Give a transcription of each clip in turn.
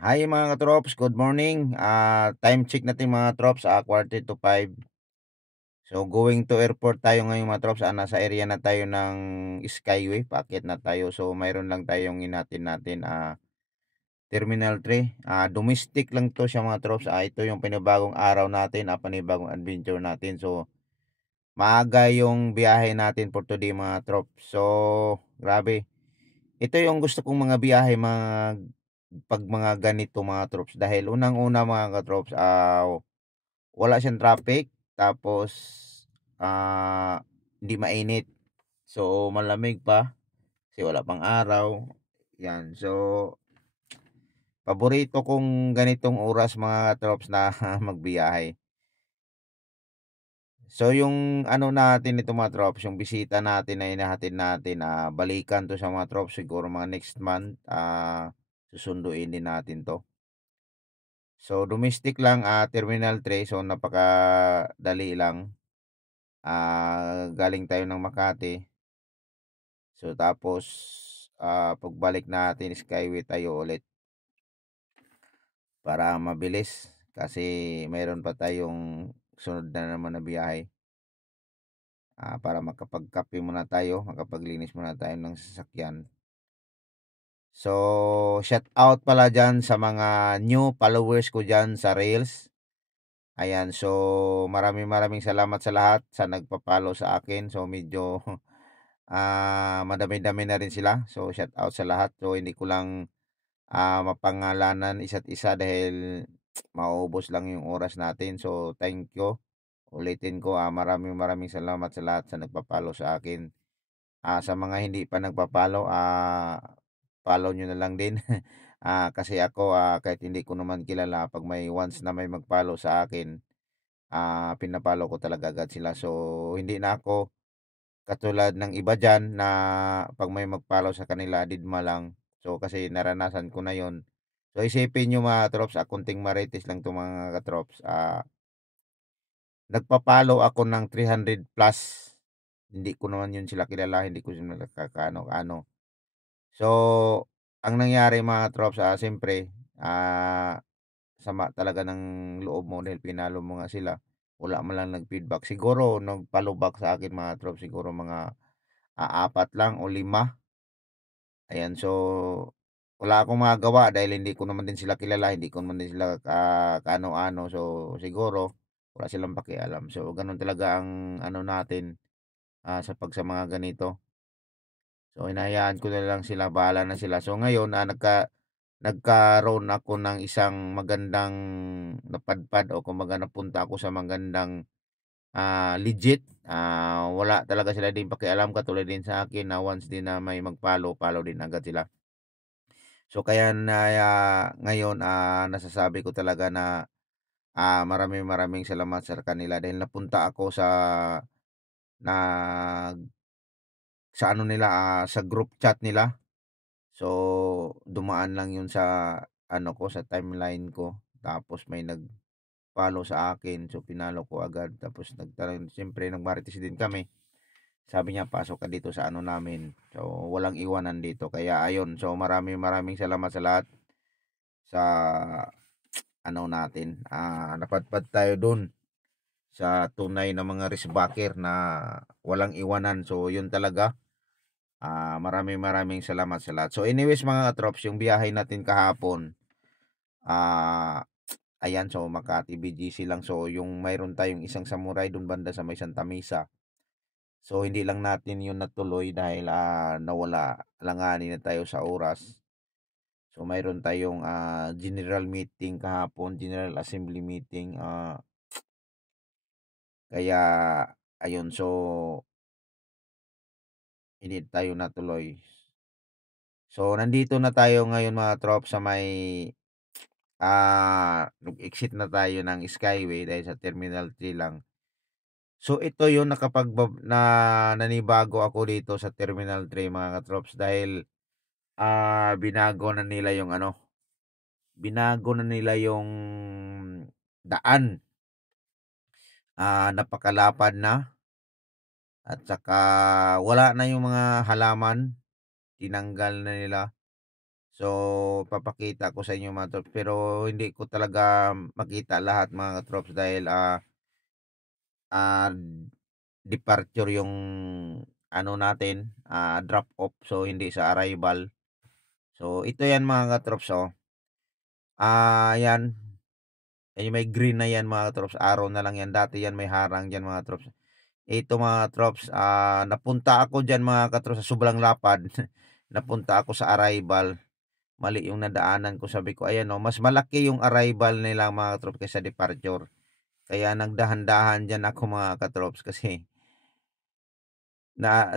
Hi mga katrops, good morning. Time check natin mga trops, quarter to 5. So going to airport tayo ngayon mga trops. Nasa area na tayo ng Skyway, paakyat na tayo. So mayroon lang tayong inatin natin, Terminal 3. Domestic lang to siya mga trops. Ito yung panibagong araw natin, panibagong adventure natin. So maaga yung biyahe natin for today mga trops. So grabe. Ito yung gusto kong mga biyahe pag mga ganito mga troops dahil unang-una mga ka-troops, wala siyang traffic tapos hindi mainit. So malamig pa kasi wala pang araw. Yan. So paborito kong ganitong oras mga troops na magbiyahe. So yung ano natin ito mga troops, yung bisita natin na inahatid natin, balikan to sa mga troops siguro mga next month, susunduin din natin to. So domestic lang, Terminal 3, so napakadali lang. Galing tayo ng Makati. So tapos pagbalik natin Skyway tayo ulit para mabilis kasi mayroon pa tayong sunod na naman na biyahe. Para makapagkape muna tayo, makapaglinis muna tayo ng sasakyan. So shout out pala dyan sa mga new followers ko dyan sa Reels. Ayan, so maraming salamat sa lahat sa nagpa-follow sa akin. So medyo madami-dami na rin sila. So shout out sa lahat. So hindi ko lang mapangalanan isa't isa dahil mauubos lang yung oras natin. So thank you. Ulitin ko, maraming salamat sa lahat sa nagpa-follow sa akin. Sa mga hindi pa nagpa-follow, follow nyo na lang din. Kasi ako, kahit hindi ko naman kilala, pag may once na may mag-follow sa akin, pina-follow ko talaga agad sila. So hindi na ako katulad ng iba diyan na 'pag may mag-follow sa kanila didma lang. So, kasi naranasan ko na 'yon. So, isipin niyo mga trops, konting marites lang 'to mga katrops. Nagpa-follow ako ng 300 plus. Hindi ko naman 'yun sila kilala, hindi ko sila kakaano-ano. So, ang nangyari mga trops, siyempre, sama talaga ng loob mo dahil pinalo mo nga sila. Wala man lang nag-feedback. Siguro nag-follow back sa akin mga trops, siguro mga 4 lang o 5. Ayan, so wala akong magagawa dahil hindi ko naman din sila kilala, hindi ko naman din sila kaano-ano. So siguro wala silang pakialam. So gano'n talaga ang ano natin, sa mga ganito. So hinahayaan ko na lang sila, bahala na sila. So ngayon, nagkaroon ako ng isang magandang napadpad o kumbaga napunta ako sa magandang, legit. Wala talaga sila din pakialam katulad din sa akin na once din na may mag-follow, follow din agad sila. So kaya na ngayon, nasasabi ko talaga na, maraming salamat sa kanila dahil napunta ako nag sa ano nila, sa group chat nila. So dumaan lang 'yun sa ano ko, sa timeline ko. Tapos may nag-follow sa akin, so pinalo ko agad. Tapos nagtanong, siyempre nagmarites din kami. Sabi niya, "Pasok ka dito sa ano namin." So walang iwanan dito. Kaya ayun, so maraming salamat sa lahat sa ano natin, napadpad tayo dun sa tunay na mga risbacker na walang iwanan. So yun talaga, maraming salamat sa lahat. So anyways mga katrops, yung biyahe natin kahapon, ah, ayan, so Makati BGC lang. So yung mayroon tayong isang samurai dun banda sa may Santa Mesa. So hindi lang natin yun natuloy dahil nawala, alanganin na tayo sa oras. So mayroon tayong general meeting kahapon, General Assembly meeting, kaya ayun, so hindi tayo natuloy. So nandito na tayo ngayon mga trop sa may, nag-exit na tayo ng Skyway dahil sa Terminal 3 lang. So ito yung nanibago ako dito sa Terminal 3 mga katrops dahil, binago na nila yung ano, binago na nila yung daan. Napakalapad na at saka wala na yung mga halaman, tinanggal na nila. So, papakita ko sa inyo mga trops, pero hindi ko talaga makita lahat mga trops dahil, ah, departure yung ano natin, drop off. So, hindi sa arrival. So, ito yan mga trops, oh. 'Yan, yung may green na yan mga trops, araw na lang yan. Dati yan may harang diyan mga trops. Ito mga trops, napunta ako diyan mga katrops sa sobrang lapad. Napunta ako sa arrival, mali yung nadaanan ko. Sabi ko, ayan, oh, mas malaki yung arrival nila mga katrops kaysa departure. Kaya nagdahan-dahan diyan ako mga katrops kasi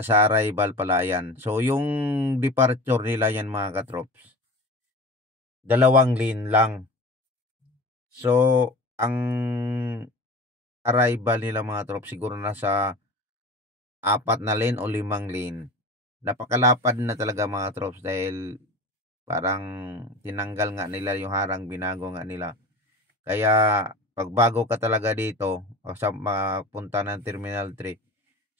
sa arrival pala yan. So, yung departure nila yan mga katrops, 2 lane lang. So, ang arrival nila mga trops siguro nasa 4 na lane o 5 lane. Napakalapad na talaga mga trops dahil parang tinanggal nga nila yung harang, binago nga nila. Kaya pag bago ka talaga dito o sa mapunta ng Terminal 3,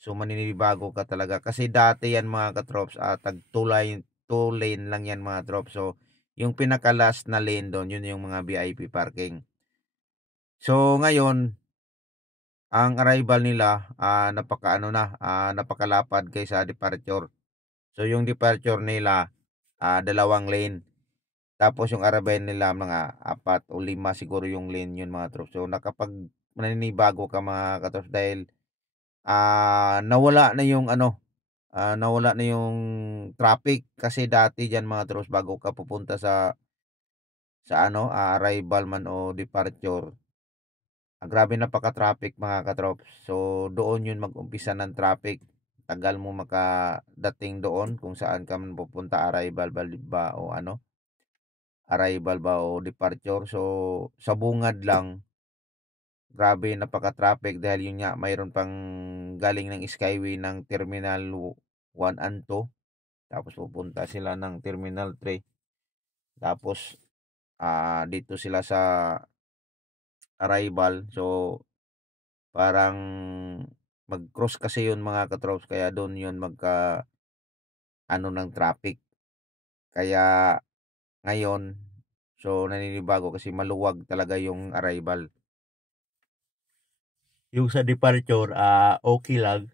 so maninibago ka talaga. Kasi dati yan mga katrops, tag 2 lane lang yan mga trops. So yung pinaka-last na lane doon, yun yung mga VIP parking. So ngayon, ang arrival nila, napakalapad kaysa departure. So yung departure nila, 2 lane. Tapos yung arrival nila mga 4 o 5 siguro yung lane yun mga trops. So maninibago ka mga katrops dahil nawala na yung nawala na yung traffic kasi dati diyan mga trops bago ka pupunta sa arrival man o departure. Grabe napaka-traffic mga katrops. So doon yun mag-umpisa ng traffic. Tagal mo makadating doon kung saan ka man pupunta, arrival ba o arrival ba o departure. So sa bungad lang, grabe napaka-traffic dahil yun nga mayroon pang galing ng Skyway ng Terminal 1 and 2. Tapos pupunta sila ng Terminal 3. Tapos dito sila sa arrival. So parang mag-cross kasi yun mga katrops, kaya doon yun ng traffic. Kaya ngayon, so naninibago kasi maluwag talaga yung arrival. Yung sa departure, okay lang.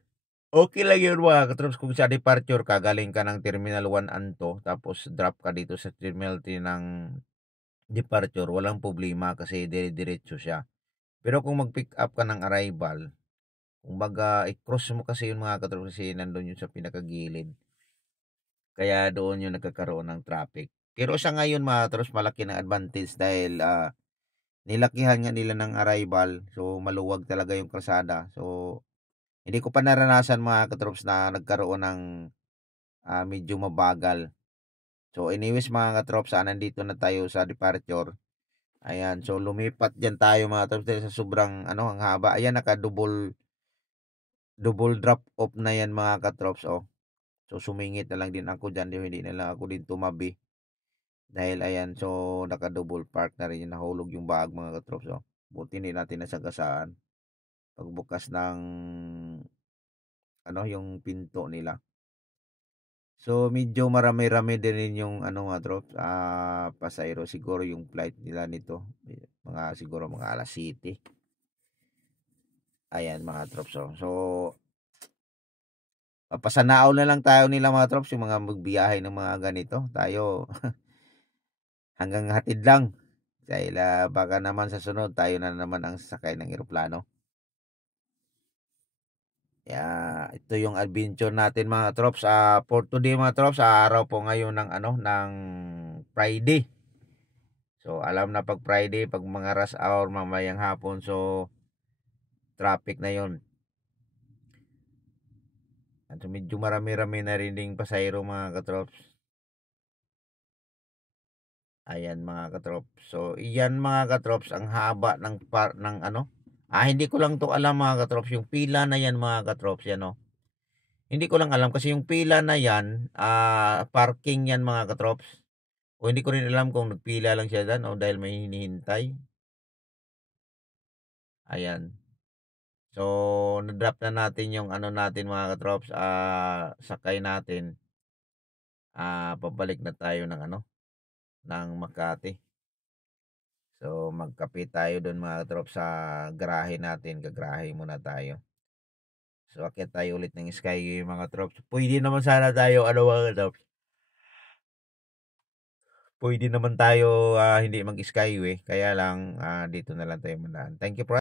Okay lang yun mga katrops kung sa departure ka, galing ka ng Terminal 1 and 2, tapos drop ka dito sa Terminal 3 ng departure, walang problema kasi dire-diretso siya. Pero kung mag-pick up ka ng arrival, kumbaga i-cross mo kasi yun mga katrops kasi nandun yun sa pinakagilid. Kaya doon yung nagkakaroon ng traffic. Pero sa ngayon mga katrops, malaki na advantage dahil nilakihan nga nila ng arrival. So maluwag talaga yung kalsada. So hindi ko pa naranasan mga katrops na nagkaroon ng medyo mabagal. So anyways mga katrops, nandito na tayo sa departure. Ayan, so lumipat dyan tayo mga katrops dahil sa sobrang ang haba. Ayan, double drop off na yan mga katrops. Oh. So sumingit na lang din ako dyan, hindi na lang ako din tumabi. Dahil ayan, so naka-double park na rin yung nahulog yung bag mga katrops. Oh. Buti hindi natin nasagasaan pagbukas ng yung pinto nila. So medyo marami-rami din yung mga trops, pasahero siguro yung flight nila nito. Siguro mga alas 7. Ayan mga trops. So papasanao na lang tayo nila mga trops yung mga magbiyahe ng mga ganito. Tayo hanggang hatid lang. Dahil baka naman sa sunod tayo na naman ang sasakay ng eroplano. Ito yung adventure natin mga trops. For today mga trops, araw po ngayon ng Friday. So alam na pag Friday, pag mga rush hour mamayang hapon, so traffic na yon. So medyo marami-rami na rin ding pasahero mga katrops. Ayan mga katrops. So iyan mga katrops ang haba hindi ko lang to alam mga katrops, yung pila na yan mga katrops yan, no. Hindi ko lang alam kasi yung pila na yan, parking yan mga katrops. O hindi ko rin alam kung nagpila lang siya dyan o dahil may hinihintay. Ayan. So, na-drop na natin yung natin mga katrops, sakay natin. Pabalik na tayo ng ng Makati. So, magkape tayo dun mga katrops sa garahe natin, gagrahe muna tayo. So, akyat tayo ulit ng Skyway mga katrops. Pwede naman sana tayo ano mga katrops, pwede naman tayo hindi mag-Skyway, kaya lang dito na lang tayo manaan. Thank you for